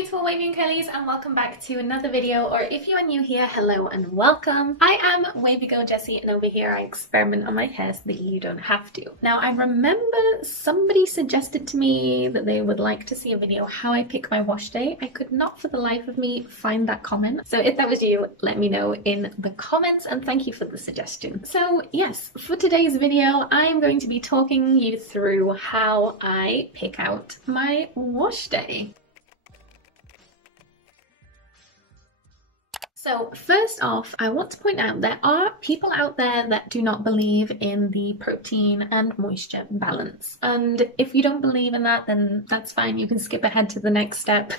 beautiful wavy and curlies, and welcome back to another video, or if you are new here, hello and welcome. I am Wavy Girl Jessie, and over here I experiment on my hair so that you don't have to. Now, I remember somebody suggested to me that they would like to see a video how I pick my wash day. I could not for the life of me find that comment, so if that was you, let me know in the comments, and thank you for the suggestion. So yes, for today's video I'm going to be talking you through how I pick out my wash day. So first off, I want to point out there are people out there that do not believe in the protein and moisture balance. And if you don't believe in that, then that's fine. You can skip ahead to the next step.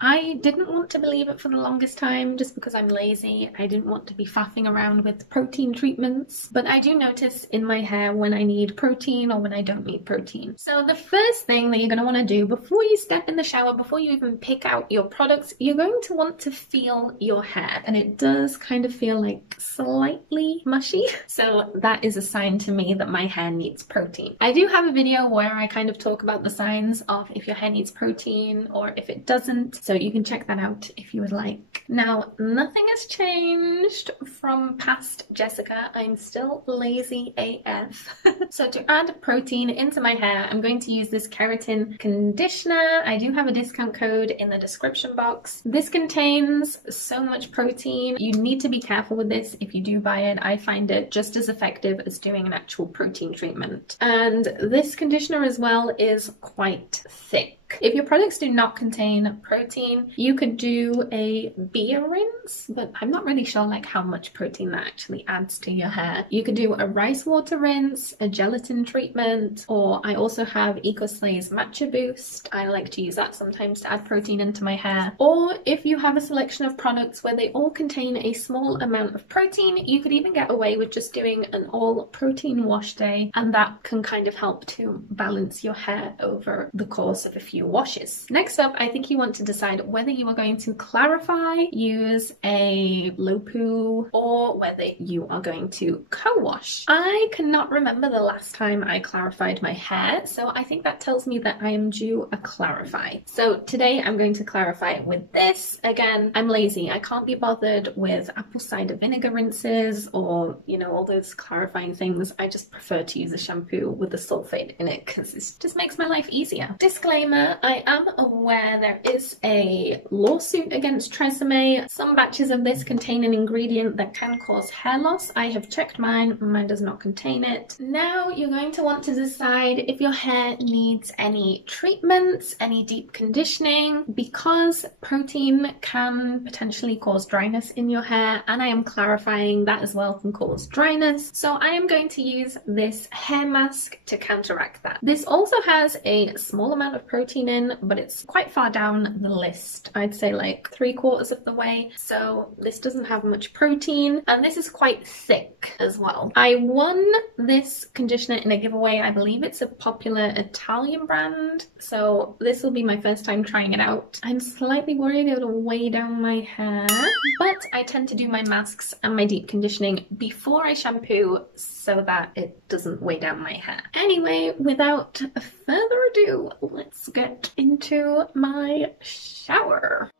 I didn't want to believe it for the longest time just because I'm lazy. I didn't want to be faffing around with protein treatments, but I do notice in my hair when I need protein or when I don't need protein. So the first thing that you're going to want to do before you step in the shower, before you even pick out your products, you're going to want to feel your hair, and it does kind of feel like slightly mushy. So that is a sign to me that my hair needs protein. I do have a video where I kind of talk about the signs of if your hair needs protein or if it doesn't. So you can check that out if you would like. Now, nothing has changed from past Jessica. I'm still lazy AF. So to add protein into my hair, I'm going to use this keratin conditioner. I do have a discount code in the description box. This contains so much protein. You need to be careful with this if you do buy it. I find it just as effective as doing an actual protein treatment. And this conditioner as well is quite thick. If your products do not contain protein, you could do a beer rinse, but I'm not really sure like how much protein that actually adds to your hair. You could do a rice water rinse, a gelatin treatment, or I also have EcoSlay's Matcha Boost. I like to use that sometimes to add protein into my hair. Or if you have a selection of products where they all contain a small amount of protein, you could even get away with just doing an all protein wash day, and that can kind of help to balance your hair over the course of a few washes. Next up, I think you want to decide whether you are going to clarify, use a low poo, or whether you are going to co-wash. I cannot remember the last time I clarified my hair, so I think that tells me that I am due a clarify. So today I'm going to clarify it with this. Again, I'm lazy. I can't be bothered with apple cider vinegar rinses or, you know, all those clarifying things. I just prefer to use a shampoo with the sulfate in it because it just makes my life easier. Disclaimer, I am aware there is a lawsuit against Tresemme. Some batches of this contain an ingredient that can cause hair loss. I have checked mine. Mine does not contain it. Now you're going to want to decide if your hair needs any treatments, any deep conditioning, because protein can potentially cause dryness in your hair, and I am clarifying that as well can cause dryness. So I am going to use this hair mask to counteract that. This also has a small amount of protein in, but it's quite far down the list. I'd say like 3/4 of the way, so this doesn't have much protein, and this is quite thick as well. I won this conditioner in a giveaway. I believe it's a popular Italian brand, so this will be my first time trying it out. I'm slightly worried it'll weigh down my hair, but I tend to do my masks and my deep conditioning before I shampoo so that it doesn't weigh down my hair. Anyway, without further ado, let's get into my shower.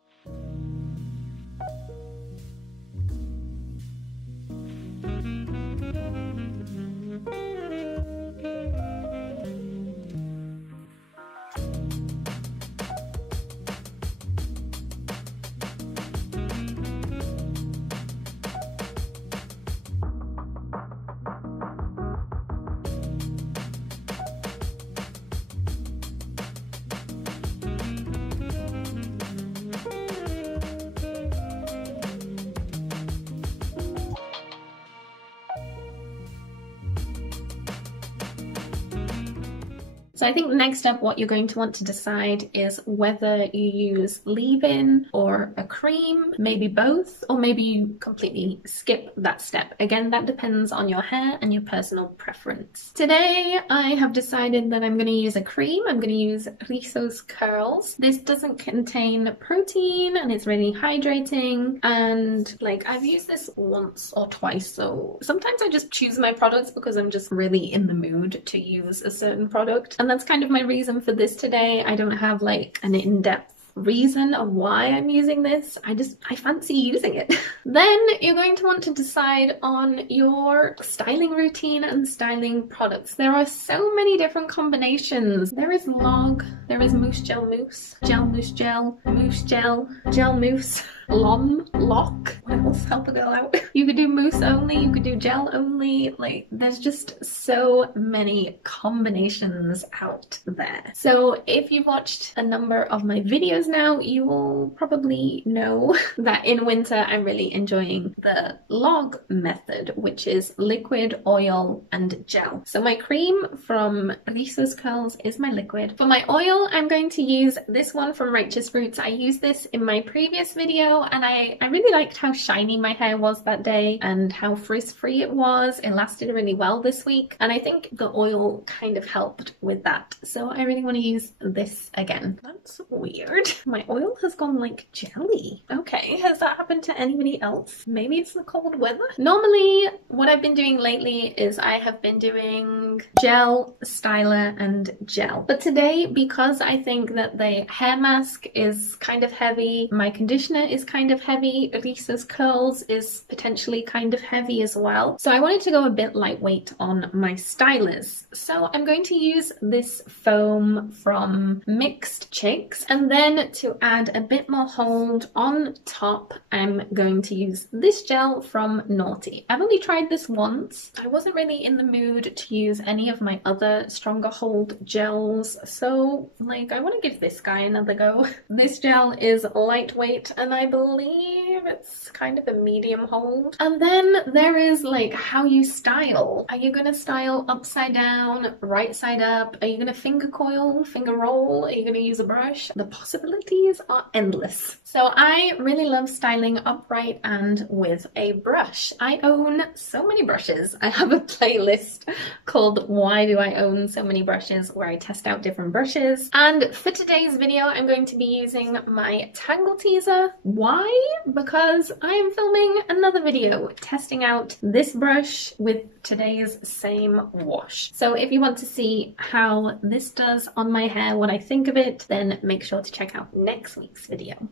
So I think next up what you're going to want to decide is whether you use leave-in or a cream, maybe both, or maybe you completely skip that step. Again, that depends on your hair and your personal preference. Today I have decided that I'm going to use a cream. I'm going to use Risso's Curls. This doesn't contain protein and it's really hydrating, and like I've used this once or twice, so sometimes I just choose my products because I'm just really in the mood to use a certain product. And And that's kind of my reason for this today. I don't have like an in-depth reason of why I'm using this. I fancy using it. Then you're going to want to decide on your styling routine and styling products. There are so many different combinations. There is log, there is mousse gel mousse, gel mousse gel, mousse gel, gel mousse, lock. What else? Help a girl out. You could do mousse only, you could do gel only. Like, there's just so many combinations out there. So if you've watched a number of my videos now, you will probably know that in winter I'm really enjoying the log method, which is liquid, oil, and gel. So my cream from Risa's Curls is my liquid. For my oil, I'm going to use this one from Righteous Roots. I used this in my previous video and I really liked how shiny my hair was that day and how frizz-free it was. It lasted really well this week, and I think the oil kind of helped with that. So I really want to use this again. That's weird. My oil has gone like jelly. Okay, has that happened to anybody else? Maybe it's the cold weather? Normally, what I've been doing lately is I have been doing gel, styler, and gel. But today, because I think that the hair mask is kind of heavy, my conditioner is kind of heavy, Risa's Curls is potentially kind of heavy as well. So I wanted to go a bit lightweight on my stylers. So I'm going to use this foam from Mixed Chicks, and then to add a bit more hold on top, I'm going to use this gel from Naughty. I've only tried this once. I wasn't really in the mood to use any of my other stronger hold gels, so like I want to give this guy another go. This gel is lightweight and I believe it's kind of a medium hold. And then there is like how you style. Are you gonna style upside down, right side up? Are you gonna finger coil, finger roll? Are you gonna use a brush? The possibilities are endless. So I really love styling upright and with a brush. I own so many brushes. I have a playlist called Why Do I Own So Many Brushes, where I test out different brushes. And for today's video, I'm going to be using my Tangle Teaser. Why? Because I am filming another video testing out this brush with today's same wash. So if you want to see how this does on my hair, what I think of it, then make sure to check out next week's video.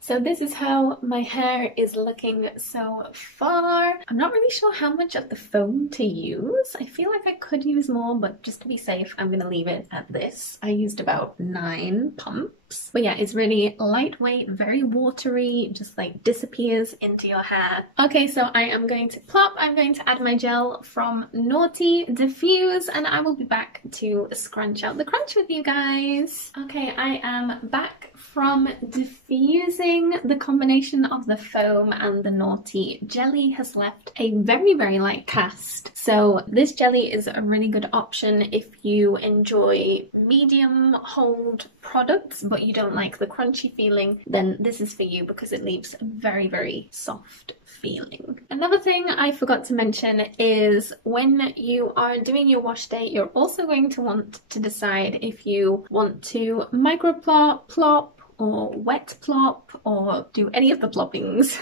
So this is how my hair is looking so far. I'm not really sure how much of the foam to use. I feel like I could use more, but just to be safe, I'm gonna leave it at this. I used about 9 pumps. But yeah, it's really lightweight, very watery, just like disappears into your hair. Okay, so I am going to plop. I'm going to add my gel from Naughty, diffuse, and I will be back to scrunch out the crunch with you guys. Okay, I am back from diffusing. The combination of the foam and the Naughty jelly has left a very, very light cast. So this jelly is a really good option if you enjoy medium hold products, but you don't like the crunchy feeling, then this is for you because it leaves a very, very soft feeling. Another thing I forgot to mention is when you are doing your wash day, you're also going to want to decide if you want to micro plop, or wet plop, or do any of the ploppings.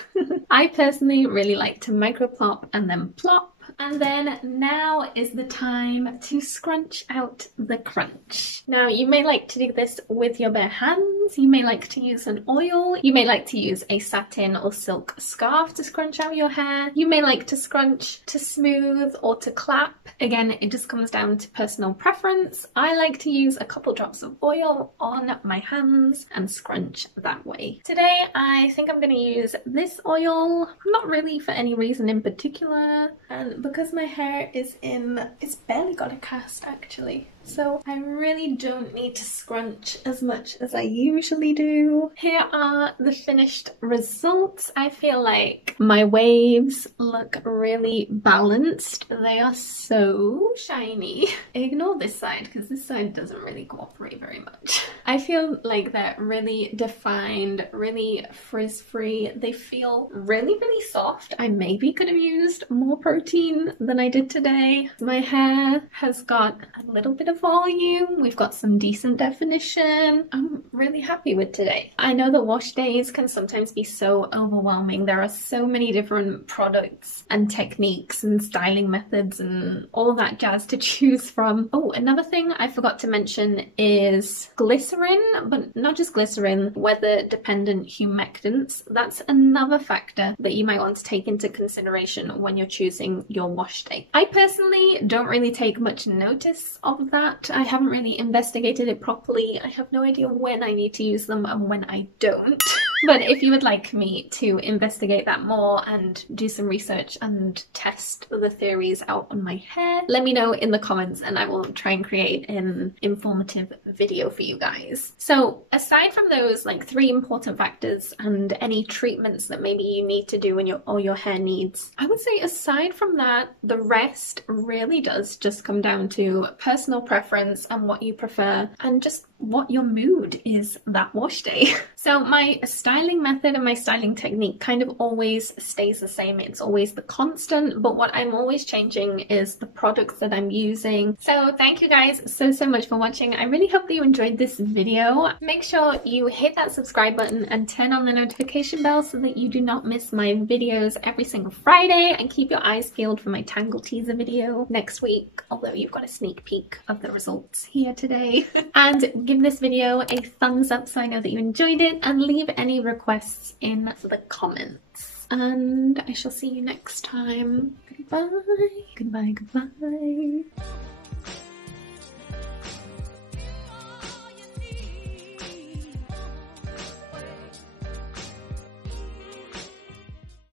I personally really like to micro plop and then plop. And then now is the time to scrunch out the crunch. Now you may like to do this with your bare hands, you may like to use an oil, you may like to use a satin or silk scarf to scrunch out your hair, you may like to scrunch to smooth or to clap. Again, it just comes down to personal preference. I like to use a couple drops of oil on my hands and scrunch that way. Today I think I'm going to use this oil, not really for any reason in particular, and because my hair is it's barely got a cast actually. So I really don't need to scrunch as much as I usually do. Here are the finished results. I feel like my waves look really balanced. They are so shiny. Ignore this side because this side doesn't really cooperate very much. I feel like they're really defined, really frizz-free. They feel really, really soft. I maybe could have used more protein than I did today. My hair has got a little bit of good volume. We've got some decent definition. I'm really happy with today. I know that wash days can sometimes be so overwhelming. There are so many different products and techniques and styling methods and all that jazz to choose from. Oh, another thing I forgot to mention is glycerin, but not just glycerin, weather dependent humectants. That's another factor that you might want to take into consideration when you're choosing your wash day. I personally don't really take much notice of that. I haven't really investigated it properly. I have no idea when I need to use them and when I don't. But if you would like me to investigate that more and do some research and test the theories out on my hair, let me know in the comments and I will try and create an informative video for you guys. So aside from those like 3 important factors and any treatments that maybe you need to do when your hair needs, I would say aside from that, the rest really does just come down to personal preference and what you prefer and just what your mood is that wash day. So my styling method and my styling technique kind of always stays the same. It's always the constant, but what I'm always changing is the products that I'm using. So thank you guys so much for watching. I really hope that you enjoyed this video. Make sure you hit that subscribe button and turn on the notification bell so that you do not miss my videos every single Friday, and keep your eyes peeled for my Tangle teaser video next week, although you've got a sneak peek of the results here today. And give this video a thumbs up so I know that you enjoyed it, and leave any requests in the comments. And I shall see you next time. Goodbye. Goodbye, goodbye.